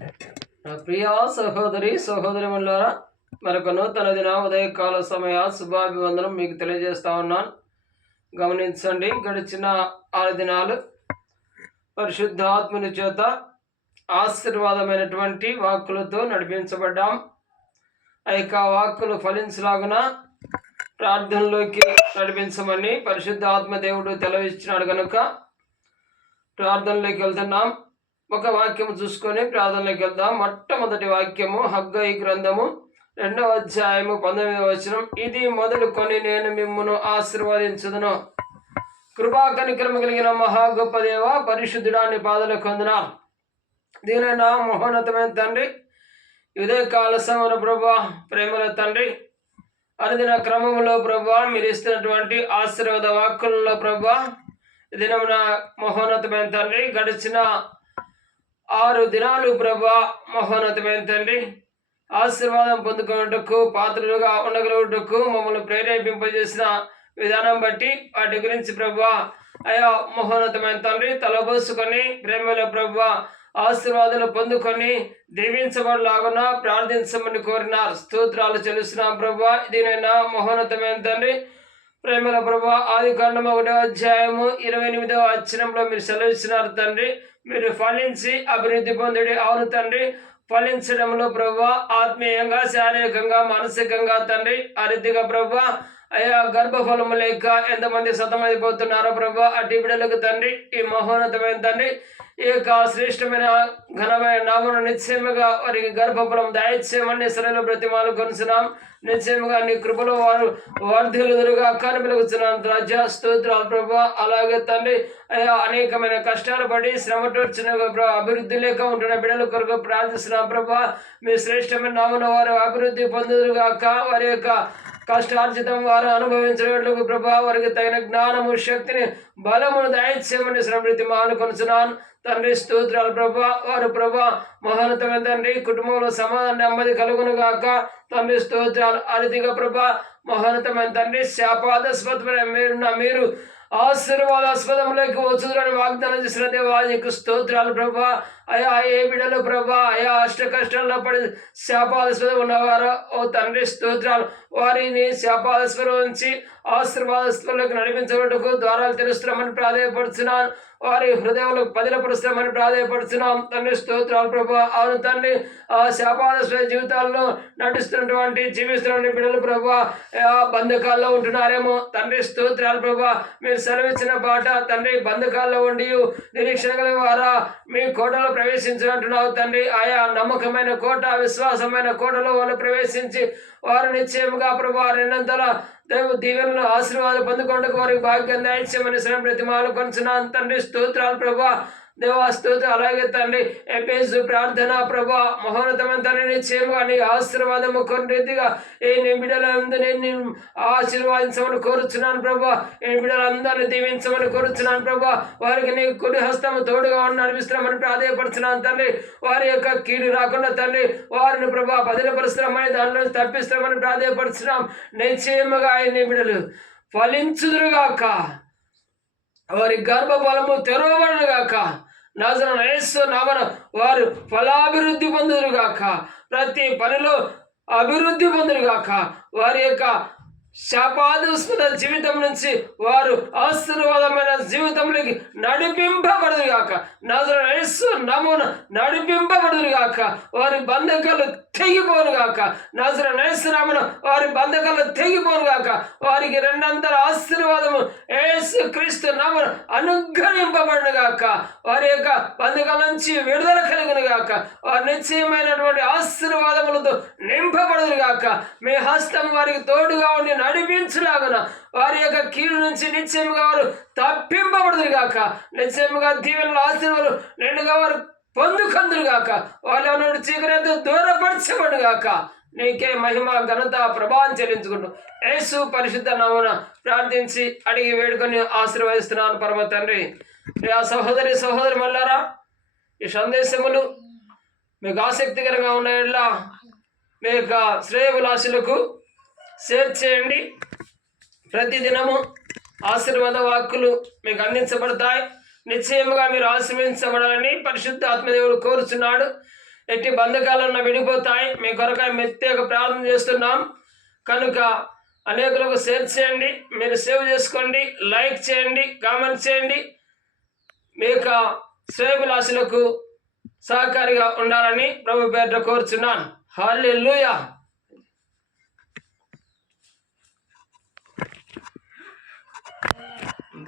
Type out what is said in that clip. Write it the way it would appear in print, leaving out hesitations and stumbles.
నా ప్రియ సహోదరి సహోదరిమణులారా, మరొక నూతన దిన ఉదయకాల సమయ శుభాభివందనం మీకు తెలియజేస్తా ఉన్నాను. గమనించండి, గడిచిన 6 దినాలు పరిశుద్ధ ఆత్మని చేత ఆశీర్వాదమైనటువంటి వాక్కులతో నడిపించబడ్డాం. ఆ యొక్క వాక్కులు ఫలించలాగున ప్రార్థనలోకి నడిపించమని పరిశుద్ధ ఆత్మదేవుడు తెలవిచ్చినాడు కనుక ప్రార్థనలోకి వెళ్తున్నాం. ఒక వాక్యము చూసుకొని ప్రార్థనలోకి వెళ్దాం. మొట్టమొదటి వాక్యము హగ్గయి గ్రంథము 2వ అధ్యాయము 19వ వచనం. ఇది మొదలుకొని నేను మిమ్మును ఆశీర్వదించుదును. కృపా కనికరము కలిగిన మహా గొప్ప దేవ, పరిశుద్ధుడా, నీ పాదలకు వందనాలు. దీనైనా మహోన్నతమైన తండ్రి, ఇదే కాల సమయంలో ప్రభా, ప్రేమల తండ్రి, అనుదిన క్రమంలో ప్రభా మీరు ఇస్తున్నటువంటి ఆశీర్వాద వాక్కులలో ప్రభా, దినమున మహోన్నతమైన తండ్రి, గడిచిన 6 దినాలు ప్రభా మహోన్నతమైన తండ్రి, ఆశీర్వాదం పొందుకున్నట్టుకు పాత్రలుగా ఉండగలుగుటకు మమ్మల్ని ప్రేరేపింపజేసిన విధానం బట్టి వాటి గురించి ప్రభా అయా మహోన్నతమైన తండ్రి తలబోసుకొని ప్రేమలో ప్రభా ఆశీర్వాదాలు పొందుకొని దీవించబడలాగున ప్రార్థించమని కోరినారు. స్తోత్రాలు చెల్లిస్తున్నాం ప్రభా. దీనైనా మహోన్నతమైన తండ్రి, ప్రేమల ప్రభా, ఆదికాండము 1వ అధ్యాయము 28వ వచనంలో మీరు సెలవిస్తున్నారు తండ్రి, మీరు ఫలించి అభివృద్ధి పొందుడి. అవును తండ్రి, ఫలించడంలో ప్రభా ఆత్మీయంగా, శారీరకంగా, మానసికంగా తండ్రి, అరితిగా ప్రభా అయా గర్భఫలము లేక ఎంతమంది సతమైపోతున్నారో ప్రభా, అటు బిడ్డలకు తండ్రి ఈ మహోన్నతమైన తండ్రి ఈ యొక్క శ్రేష్టమైన ఘనమైన నామను నిశ్చయముగా వారికి గర్భఫలం దయచేయమని సరైన బ్రతిమాలు కొనుచున్నాం. నిశ్చయముగా నీ కృపలో వారు వర్ధిల్లుదురుగా కనిపెలుగుతున్నాం రాజా. స్తోత్రాలు ప్రభా. అలాగే తండ్రి అయ్యా అనేకమైన కష్టాలు పడి శ్రమటోర్చిన అభివృద్ధి లేక ఉంటున్న బిడ్డల కొరకు ప్రార్థిస్తున్నాం ప్రభా. మీ శ్రేష్టమైన నామను వారు అభివృద్ధి పొందుదురుగాక, వారి యొక్క కష్టార్జితం వారు అనుభవించినట్లుగా ప్రభా వారికి తగిన జ్ఞానము, శక్తిని, బలమును దయచేయమని శ్రమృతి మానుకొనుచున్నాను తండ్రి. స్తోత్రాలు ప్రభా. వారు ప్రభా మహోన్నతమైన తండ్రి కుటుంబంలో సమాధానం, నెమ్మది కలుగును గాక తండ్రి. స్తోత్రాలు. అతిథిగా ప్రభా మహోన్నతమైన తండ్రి శాపాదస్పదమైన మీరు ఆశీర్వాదాస్పదంలోకి వచ్చుదని వాగ్దానం చేసిన దేవానికి స్తోత్రాలు ప్రభా. అయా ఏ బిడ్డలు ప్రభా అయా అష్ట కష్టాల్లో పడి శాపాదస్పదం ఉన్నవారు ఓ తండ్రి స్తోత్రాలు, వారిని శాపాదస్పదం నుంచి ఆశీర్వాదస్పదంలోకి నడిపించబడుటకు ద్వారాలు తెలుస్తున్నామని ప్రాధాయపడుతున్నాను. వారి హృదయంలో పదిలపరుస్తామని ప్రాధాయపడుతున్నాం తండ్రి. స్తోత్రాలు ప్రభా. అవును తండ్రి, ఆ శాపాదస్పద జీవితాల్లో నడుస్తున్నటువంటి జీవిస్తున్న బిడ్డలు ప్రభా బంధకాల్లో ఉంటున్నారేమో తండ్రి. స్తోత్రాలు ప్రభా. మీరు సెలవిచ్చిన పాట తండ్రి, బంధకాల్లో ఉండి నిరీక్షణ గల వారా మీ కోటలో ప్రవేశించినట్టున్నావు తండ్రి. ఆయా నమ్మకమైన కోట, విశ్వాసమైన కోటలో వాళ్ళు ప్రవేశించి వారు నిశ్చయముగా ప్రభా రెండంతల దీవెనలు ఆశీర్వాదాలు పొందుకోవడానికి వారికి భాగ్యం దయచేయమని శ్రమ ప్రతిమాలు కొంచున్నాను తండ్రి. స్తోత్రాలు ప్రభా. దేవా స్తోత్రం. అలాగే తండ్రి ఎపేసు ప్రార్థన ప్రభా మహోన్నతమైన తండ్రి నిశ్చయముగా నీ ఆశీర్వాదము కొన్ని రీతిగా ఏ నీ బిడ్డలందరూ నేను ఆశీర్వాదించమని కోరుచున్నాను ప్రభా. ఏ బిడ్డలందరినీ దీవించమని కోరుచున్నాను ప్రభా. వారికి నీ కుడి హస్తము తోడుగా నడిపిస్తున్నామని ప్రాధాయపడుతున్నాను తండ్రి. వారి యొక్క కీడు రాకుండా తండ్రి వారిని ప్రభా బదిలపరుస్తున్నామని దానిలో తప్పిస్తామని ప్రాధాయపడుతున్నాం. నిశ్చయముగా నీ బిడ్డలు ఫలించుదురుగాక, వారి గర్భఫలము తెరవబడుగాక, నజరేయుడైన యేసు నామమున వారు ఫలాభివృద్ధి పొందుదురుగాక, ప్రతి పనిలో అభివృద్ధి పొందురుగాక, వారి యొక్క శాపాదస్పద జీవితం నుంచి వారు ఆశీర్వాదమైన జీవితంలోకి నడిపింపబడుదురుగాక, నజరేయుడైన యేసు నామమున నడిపింపబడుదురుగాక, వారి బంధకాలు తెగిపోనుగాక, నజరేయుడైన యేసు నామమున వారి బంధకాలు తెగిపోనుగాక, వారికి రెండంతల ఆశీర్వాదము యేసు క్రీస్తు నామమున అనుగ్రహింపబడునుగాక, వారి యొక్క బంధకాల నుంచి విడుదల కలుగునుగాక, వారి నిశ్చయమైనటువంటి ఆశీర్వాదములతో నింపబడునుగాక, మీ హస్తం వారికి తోడుగా ఉండి నడిపించులాగున వారి యొక్క కీడు నుంచి నిశ్చయముగా వారు తప్పింపబడుదురుగాక, నిశ్చయముగా దీవెనల ఆశీర్వాదాలు నిండుగా వారు పొందుకొందురుగాక, వాళ్ళ నుండి చీకటితో దూరపరచబడుగాక. నీకే మహిమ, ఘనత, ప్రభావం చెల్లించుకుంటూ యేసు పరిశుద్ధ నామమున ప్రార్థించి అడిగి వేడుకొని ఆశీర్వదిస్తున్నాను పరమ తండ్రి. ఆ సహోదరి సహోదరులారా, ఈ సందేశములు మీకు ఆసక్తికరంగా ఉన్నాయట్లా మీ యొక్క శ్రేయభిలాషులకు షేర్ చేయండి. ప్రతిదినము ఆశీర్వాద వాక్కులు మీకు అందించబడతాయి. నిశ్చయముగా మీరు ఆశీర్వదించబడాలని పరిశుద్ధ ఆత్మదేవుడు కోరుచున్నాడు. ఎట్టి బంధకాలన్న విడిపోతాయి. మీ కొరకాయ ప్రత్యేక ప్రార్థన చేస్తున్నాం కనుక అనేకులకు షేర్ చేయండి, మీరు సేవ్ చేసుకోండి, లైక్ చేయండి, కామెంట్ చేయండి. మీ యొక్క శ్రేయభిలాషులకు సహకారిగా ఉండాలని ప్రభు పేరిట కోరుచున్నాను. హల్లెలూయా.